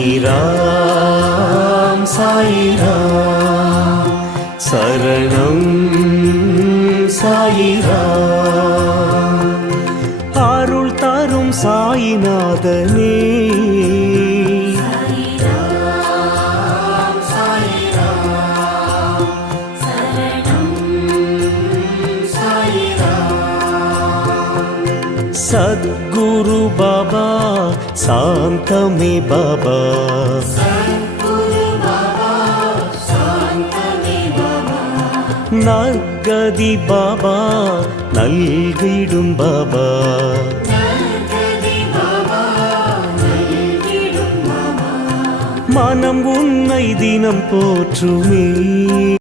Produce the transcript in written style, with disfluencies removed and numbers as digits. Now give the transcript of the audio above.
சாயிராம் சாயிராம் சரணம் சாயிராம் அருள் தரும் சாயிநாதனே सद्गुरु बाबा शांतमे बाबा नर्गदि बाबा नल्गिडुम बाबा मनम उन्नै दिनम पोற்றுமே